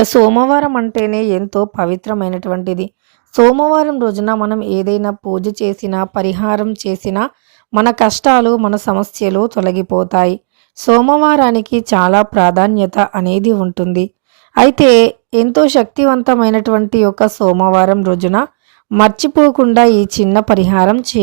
ఇక సోమవారం అంటేనే ఎంతో పవిత్రమైనటువంటిది. సోమవారం రోజున మనం ఏదైనా పూజ చేసినా పరిహారం చేసినా మన కష్టాలు మన సమస్యలు తొలగిపోతాయి. సోమవారానికి చాలా ప్రాధాన్యత అనేది ఉంటుంది. అయితే ఎంతో శక్తివంతమైనటువంటి యొక్క సోమవారం రోజున మర్చిపోకుండా ఈ చిన్న పరిహారం చే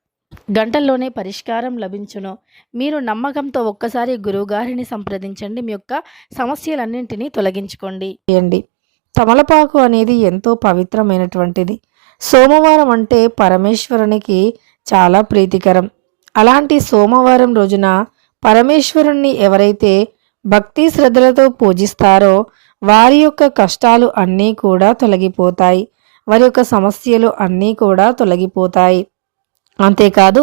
గంటల్లోనే పరిష్కారం లభించును. మీరు నమ్మకంతో ఒక్కసారి గురువుగారిని సంప్రదించండి. మీ యొక్క సమస్యలన్నింటినీ తొలగించుకోండి. చేయండి. తమలపాకు అనేది ఎంతో పవిత్రమైనటువంటిది. సోమవారం అంటే పరమేశ్వరునికి చాలా ప్రీతికరం. అలాంటి సోమవారం రోజున పరమేశ్వరుణ్ణి ఎవరైతే భక్తి శ్రద్ధలతో పూజిస్తారో వారి యొక్క కష్టాలు అన్నీ కూడా తొలగిపోతాయి. వారి యొక్క సమస్యలు అన్నీ కూడా తొలగిపోతాయి. అంతేకాదు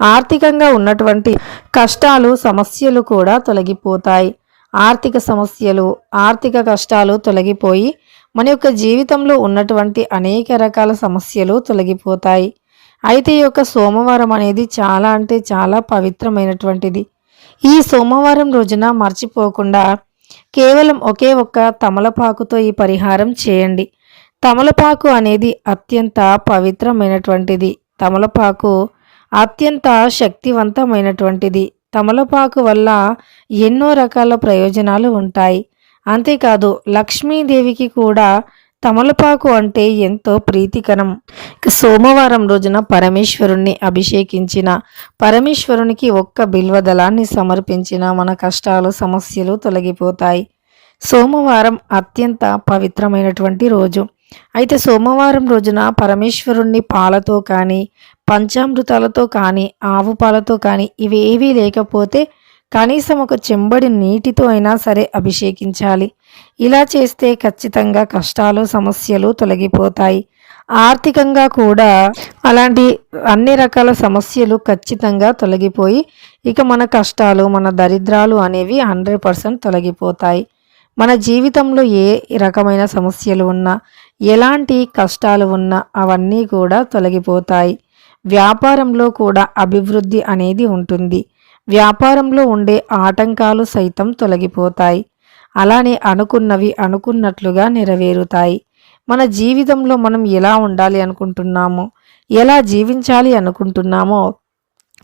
ఆర్థికంగా ఉన్నటువంటి కష్టాలు సమస్యలు కూడా తొలగిపోతాయి. ఆర్థిక సమస్యలు ఆర్థిక కష్టాలు తొలగిపోయి మన యొక్క జీవితంలో ఉన్నటువంటి అనేక రకాల సమస్యలు తొలగిపోతాయి. అయితే ఈ యొక్క సోమవారం అనేది చాలా అంటే చాలా పవిత్రమైనటువంటిది. ఈ సోమవారం రోజున మర్చిపోకుండా కేవలం ఒకే ఒక్క తమలపాకుతో ఈ పరిహారం చేయండి. తమలపాకు అనేది అత్యంత పవిత్రమైనటువంటిది. తమలపాకు అత్యంత శక్తివంతమైనటువంటిది. తమలపాకు వల్ల ఎన్నో రకాల ప్రయోజనాలు ఉంటాయి. అంతేకాదు లక్ష్మీదేవికి కూడా తమలపాకు అంటే ఎంతో ప్రీతికరం. సోమవారం రోజున పరమేశ్వరుణ్ణి అభిషేకించిన పరమేశ్వరునికి ఒక్క బిల్వదళాన్ని సమర్పించిన మన కష్టాలు సమస్యలు తొలగిపోతాయి. సోమవారం అత్యంత పవిత్రమైనటువంటి రోజు. అయితే సోమవారం రోజున పరమేశ్వరుణ్ణి పాలతో కానీ పంచామృతాలతో కానీ ఆవు పాలతో కానీ ఇవేవీ లేకపోతే కనీసం ఒక చెంబడి నీటితో అయినా సరే అభిషేకించాలి. ఇలా చేస్తే ఖచ్చితంగా కష్టాలు సమస్యలు తొలగిపోతాయి. ఆర్థికంగా కూడా అలాంటి అన్ని రకాల సమస్యలు ఖచ్చితంగా తొలగిపోయి ఇక మన కష్టాలు మన దరిద్రాలు అనేవి హండ్రెడ్ పర్సెంట్ తొలగిపోతాయి. మన జీవితంలో ఏ రకమైన సమస్యలు ఉన్నా ఎలాంటి కష్టాలు ఉన్నా అవన్నీ కూడా తొలగిపోతాయి. వ్యాపారంలో కూడా అభివృద్ధి అనేది ఉంటుంది. వ్యాపారంలో ఉండే ఆటంకాలు సైతం తొలగిపోతాయి. అలానే అనుకున్నవి అనుకున్నట్లుగా నెరవేరుతాయి. మన జీవితంలో మనం ఎలా ఉండాలి అనుకుంటున్నామో ఎలా జీవించాలి అనుకుంటున్నామో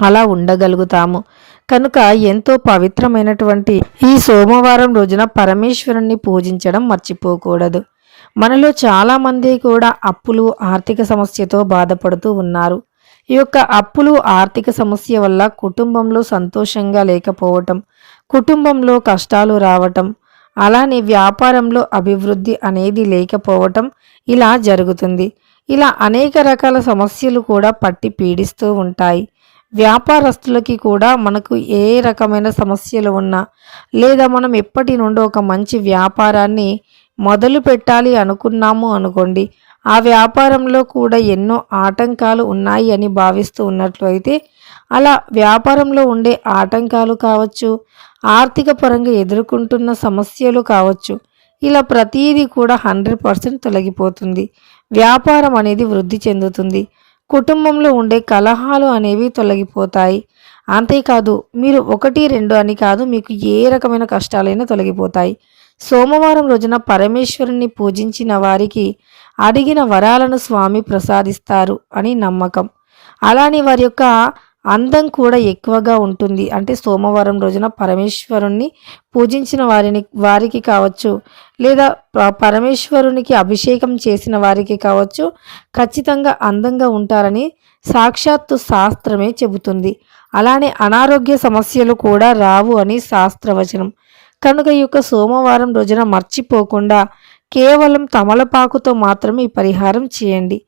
అలా ఉండగలుగుతాము. కనుక ఎంతో పవిత్రమైనటువంటి ఈ సోమవారం రోజున పరమేశ్వరుణ్ణి పూజించడం మర్చిపోకూడదు. మనలో చాలామంది కూడా అప్పులు ఆర్థిక సమస్యతో బాధపడుతూ ఉన్నారు. ఈ యొక్క అప్పులు ఆర్థిక సమస్య వల్ల కుటుంబంలో సంతోషంగా లేకపోవటం కుటుంబంలో కష్టాలు రావటం అలానే వ్యాపారంలో అభివృద్ధి అనేది లేకపోవటం ఇలా జరుగుతుంది. ఇలా అనేక రకాల సమస్యలు కూడా పట్టి పీడిస్తూ ఉంటాయి. వ్యాపారస్తులకి కూడా మనకు ఏ రకమైన సమస్యలు ఉన్నా లేదా మనం ఎప్పటి నుండో ఒక మంచి వ్యాపారాన్ని మొదలు పెట్టాలి అనుకున్నాము అనుకోండి ఆ వ్యాపారంలో కూడా ఎన్నో ఆటంకాలు ఉన్నాయి అని భావిస్తూ ఉన్నట్లయితే అలా వ్యాపారంలో ఉండే ఆటంకాలు కావచ్చు ఆర్థిక పరంగా ఎదుర్కొంటున్న సమస్యలు కావచ్చు ఇలా ప్రతీది కూడా హండ్రెడ్ పర్సెంట్ తొలగిపోతుంది. వ్యాపారం అనేది వృద్ధి చెందుతుంది. కుటుంబంలో ఉండే కలహాలు అనేవి తొలగిపోతాయి. అంతేకాదు మీరు ఒకటి రెండు అని కాదు మీకు ఏ రకమైన కష్టాలైనా తొలగిపోతాయి. సోమవారం రోజున పరమేశ్వరుని పూజించిన వారికి అడిగిన వరాలను స్వామి ప్రసాదిస్తారు అని నమ్మకం. అలానే వారి యొక్క అందం కూడా ఎక్కువగా ఉంటుంది. అంటే సోమవారం రోజున పరమేశ్వరుణ్ణి పూజించిన వారిని వారికి కావచ్చు లేదా పరమేశ్వరునికి అభిషేకం చేసిన వారికి కావచ్చు ఖచ్చితంగా అందంగా ఉంటారని సాక్షాత్తు శాస్త్రమే చెబుతుంది. అలానే అనారోగ్య సమస్యలు కూడా రావు అని శాస్త్రవచనం. కనుక ఈ యొక్క సోమవారం రోజున మర్చిపోకుండా కేవలం తమలపాకుతో మాత్రమే ఈ పరిహారం చేయండి.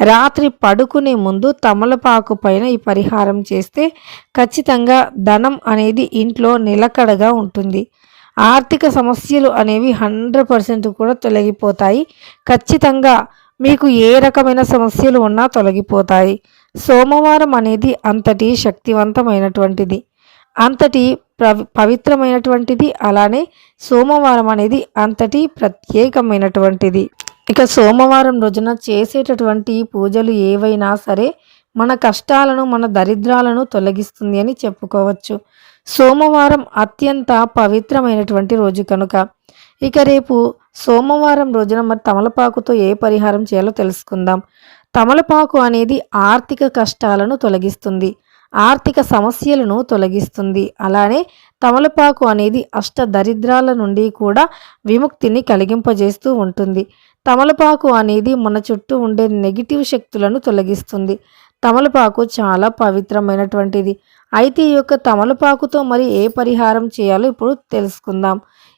రాత్రి పడుకునే ముందు తమలపాకు పైన ఈ పరిహారం చేస్తే ఖచ్చితంగా ధనం అనేది ఇంట్లో నిలకడగా ఉంటుంది. ఆర్థిక సమస్యలు అనేవి హండ్రెడ్ పర్సెంట్ కూడా తొలగిపోతాయి. ఖచ్చితంగా మీకు ఏ రకమైన సమస్యలు ఉన్నా తొలగిపోతాయి. సోమవారం అనేది అంతటి శక్తివంతమైనటువంటిది. అంతటి పవిత్రమైనటువంటిది. అలానే సోమవారం అనేది అంతటి ప్రత్యేకమైనటువంటిది. ఇక సోమవారం రోజున చేసేటటువంటి పూజలు ఏవైనా సరే మన కష్టాలను మన దరిద్రాలను తొలగిస్తుంది అని చెప్పుకోవచ్చు. సోమవారం అత్యంత పవిత్రమైనటువంటి రోజు కనుక. ఇక రేపు సోమవారం రోజున మరి తమలపాకుతో ఏ పరిహారం చేయాలో తెలుసుకుందాం. తమలపాకు అనేది ఆర్థిక కష్టాలను తొలగిస్తుంది. ఆర్థిక సమస్యలను తొలగిస్తుంది. అలానే తమలపాకు అనేది అష్ట దరిద్రాల నుండి కూడా విముక్తిని కలిగింపజేస్తూ ఉంటుంది. తమలపాకు అనేది మన చుట్టూ ఉండే నెగిటివ్ శక్తులను తొలగిస్తుంది. తమలపాకు చాలా పవిత్రమైనటువంటిది. అయితే ఈ యొక్క తమలపాకుతో మరి ఏ పరిహారం చేయాలో ఇప్పుడు తెలుసుకుందాం.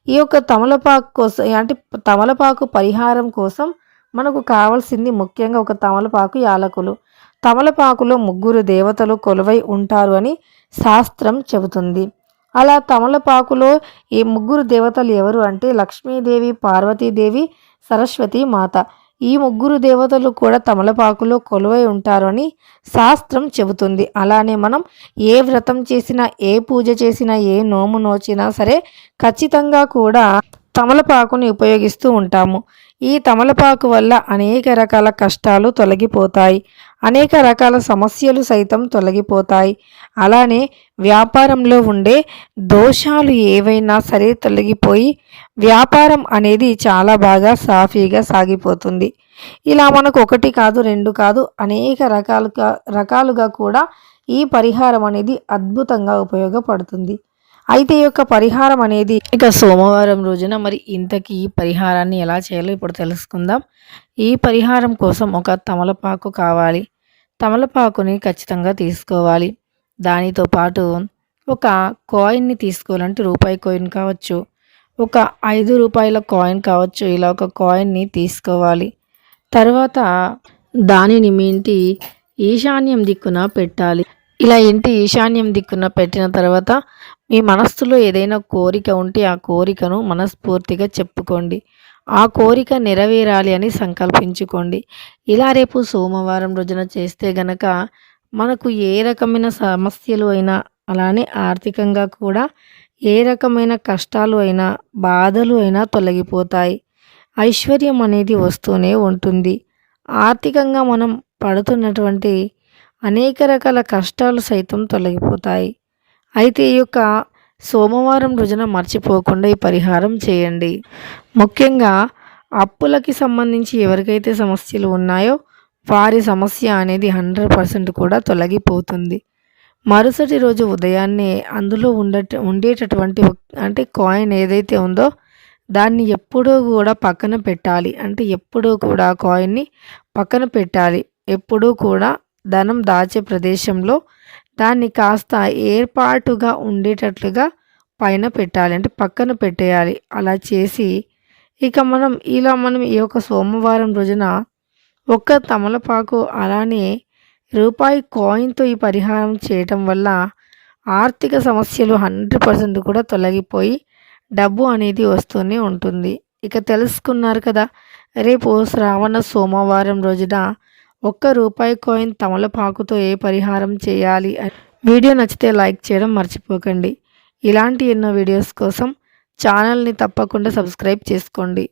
ఈ యొక్క తమలపాకు కోసం అంటే తమలపాకు పరిహారం కోసం మనకు కావాల్సింది ముఖ్యంగా ఒక తమలపాకు యాలకులు. తమలపాకులో ముగ్గురు దేవతలు కొలువై ఉంటారు అని శాస్త్రం చెబుతుంది. అలా తమలపాకులో ఈ ముగ్గురు దేవతలు ఎవరు అంటే లక్ష్మీదేవి పార్వతీదేవి సరస్వతి మాత. ఈ ముగ్గురు దేవతలు కూడా తమలపాకులో కొలువై ఉంటారు అని శాస్త్రం చెబుతుంది. అలానే మనం ఏ వ్రతం చేసినా ఏ పూజ చేసినా ఏ నోము నోచినా సరే ఖచ్చితంగా కూడా తమలపాకుని ఉపయోగిస్తూ ఉంటాము. ఈ తమలపాకు వల్ల అనేక రకాల కష్టాలు తొలగిపోతాయి. అనేక రకాల సమస్యలు సైతం తొలగిపోతాయి. అలానే వ్యాపారంలో ఉండే దోషాలు ఏవైనా సరే తొలగిపోయి వ్యాపారం అనేది చాలా బాగా సాఫీగా సాగిపోతుంది. ఇలా మనకు ఒకటి కాదు రెండు కాదు అనేక రకాలుగా రకాలుగా కూడా ఈ పరిహారం అనేది అద్భుతంగా ఉపయోగపడుతుంది. అయితే ఈ యొక్క పరిహారం అనేది ఇక సోమవారం రోజున మరి ఇంతకీ ఈ పరిహారాన్ని ఎలా చేయాలో ఇప్పుడు తెలుసుకుందాం. ఈ పరిహారం కోసం ఒక తమలపాకు కావాలి. తమలపాకుని ఖచ్చితంగా తీసుకోవాలి. దానితో పాటు ఒక కాయిన్ని తీసుకోవాలంటే రూపాయి కాయిన్ కావచ్చు. ఒక ఐదు రూపాయల కాయిన్ కావచ్చు. ఇలా ఒక కాయిన్ని తీసుకోవాలి. తర్వాత దానిని మీ ఇంటి ఈశాన్యం దిక్కున పెట్టాలి. ఇలా ఇంటి ఈశాన్యం దిక్కున పెట్టిన తర్వాత మీ మనస్సులో ఏదైనా కోరిక ఉంటే ఆ కోరికను మనస్ఫూర్తిగా చెప్పుకోండి. ఆ కోరిక నెరవేరాలి అని సంకల్పించుకోండి. ఇలా రేపు సోమవారం రోజున చేస్తే గనక మనకు ఏ రకమైన సమస్యలు అయినా అలానే ఆర్థికంగా కూడా ఏ రకమైన కష్టాలు అయినా బాధలు అయినా తొలగిపోతాయి. ఐశ్వర్యం అనేది వస్తూనే ఉంటుంది. ఆర్థికంగా మనం పడుతున్నటువంటి అనేక రకాల కష్టాలు సైతం తొలగిపోతాయి. అయితే ఈ యొక్క సోమవారం రోజున మర్చిపోకుండా ఈ పరిహారం చేయండి. ముఖ్యంగా అప్పులకి సంబంధించి ఎవరికైతే సమస్యలు ఉన్నాయో వారి సమస్య అనేది హండ్రెడ్ పర్సెంట్ కూడా తొలగిపోతుంది. మరుసటి రోజు ఉదయాన్నే అందులో ఉండే ఉండేటటువంటి అంటే కాయిన్ ఏదైతే ఉందో దాన్ని ఎప్పుడూ కూడా పక్కన పెట్టాలి. అంటే ఎప్పుడూ కూడా కాయిన్ని పక్కన పెట్టాలి. ఎప్పుడూ కూడా ధనం దాచే ప్రదేశంలో దాన్ని కాస్త ఏర్పాటుగా ఉండేటట్లుగా పైన పెట్టాలి. అంటే పక్కన పెట్టేయాలి. అలా చేసి ఇక మనం ఇలా మనం ఈ యొక్క సోమవారం రోజున ఒక్క తమలపాకు అలానే రూపాయి కాయిన్తో ఈ పరిహారం చేయటం వల్ల ఆర్థిక సమస్యలు హండ్రెడ్ పర్సెంట్ కూడా తొలగిపోయి డబ్బు అనేది వస్తూనే ఉంటుంది. ఇక తెలుసుకున్నారు కదా రేపు శ్రావణ సోమవారం రోజున ఒక్క రూపాయి కాయిన్ తమలపాకుతో ఏ పరిహారం చేయాలి వీడియో నచ్చితే లైక్ చేయడం మర్చిపోకండి. ఇలాంటి ఎన్నో వీడియోస్ కోసం ఛానల్ని తప్పకుండా సబ్స్క్రైబ్ చేసుకోండి.